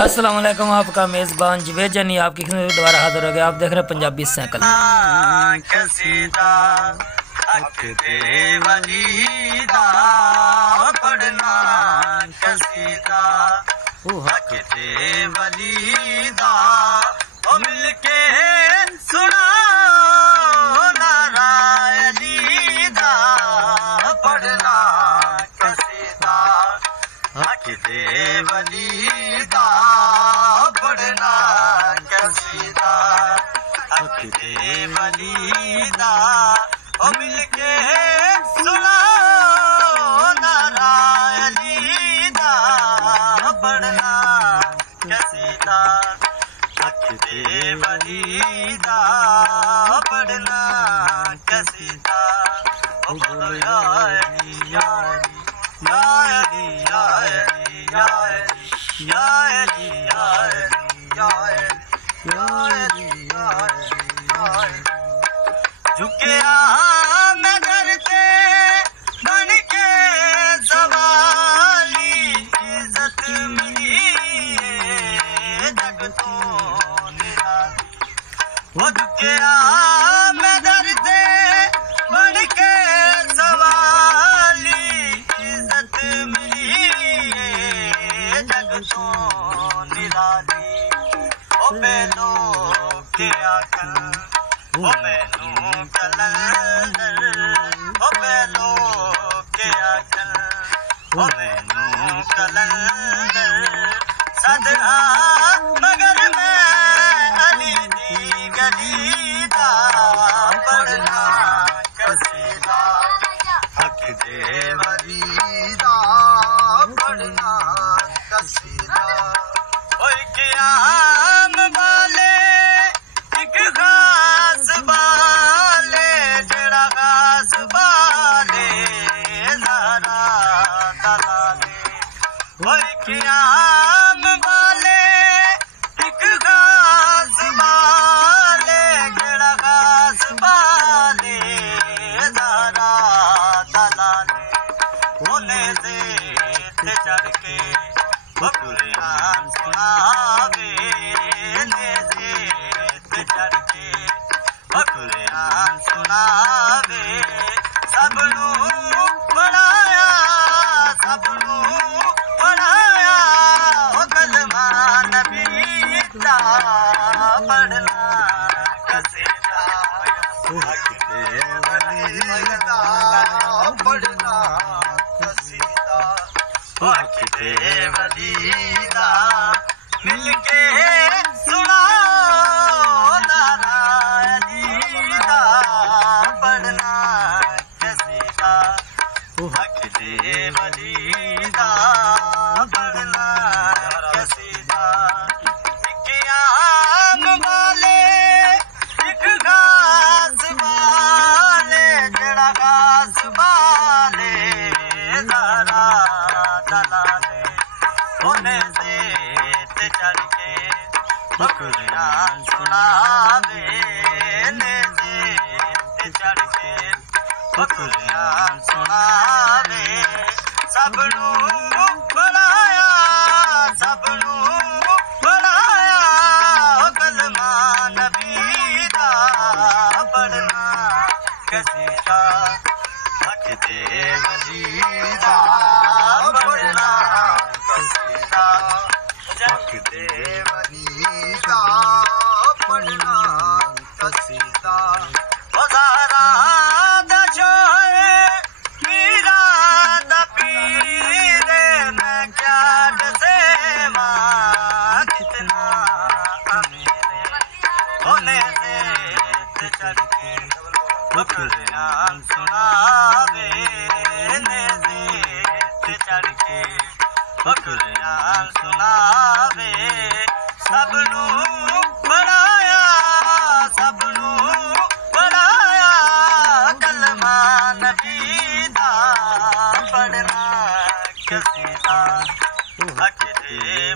अस्सलाम वालेकुम, आपका मेज़बान जवेद जानी आपकी खिदमत में दोबारा हाजिर हो गया। आप देख रहे हैं पंजाबी साइकिल। वलीदा पढ़ना कसीदा हक दे वलीदा ओ मिलके सुनाओ नारायणीदा पढ़ना कसीदा हक दे वलीदा पढ़ना कसीदा ओ बोलो या अली या अली या अली या अली या अली या अली या अली झुके मैं डरते बन के सवाली इज्जत मिली जग तो निराली वो झुके मैं डरते बन के सवाली इज्जत मिली जग तो निराली ओ मैनू क्या कर ओ मैनू कलंदर ओ मैनू क्या कर ओ मैनू कलंदर सदरा मगर मैं अली दी गली दा पढ़ना कसीदा हक दे वलीदा पढ़ना कसीदा ओए क़याम वाले एक खास वाले जड़ा खास वाले ज़रा दलाले ओए क़याम वाले एक खास वाले जड़ा खास वाले ज़रा दलाले उन्हें से चढ़ के कुरान सुनावे नेज़े चढ़ के कुरान सुनावे सबनू पढ़ाया ओ कलमा नबी दा पढ़ना कसीदा हक दे वलीदा पढ़ना कसीदा हक दे वलीदा मिलके सुनाओ नारायणीदा पढ़ना कसीदा हक दे वलीदा पढ़ना कसीदा क़याम वाले एक खास वाले जड़ा खास वाले ज़रा दलाले उन्हें से चढ़ के कुरान सुनावे नेज़े चढ़ के कुरान सुनावे सबनू पढ़ाया ओ कलमा नबी दा पढ़ना कसीदा हक दे वलीदा पढ़ना कसीदा हक दे वलीदा पढ़ना कसीदा ओ ज़रा दा शोहे मीरा दा पीरे मैं क्या डसे मां कितना अमीरे होने से चढ़ के कुरान सुनावे नेज़े चढ़ के कुरान सुनावे सबनू पढ़ाया कलमा नबी दा पढ़ना कसीदा हक दे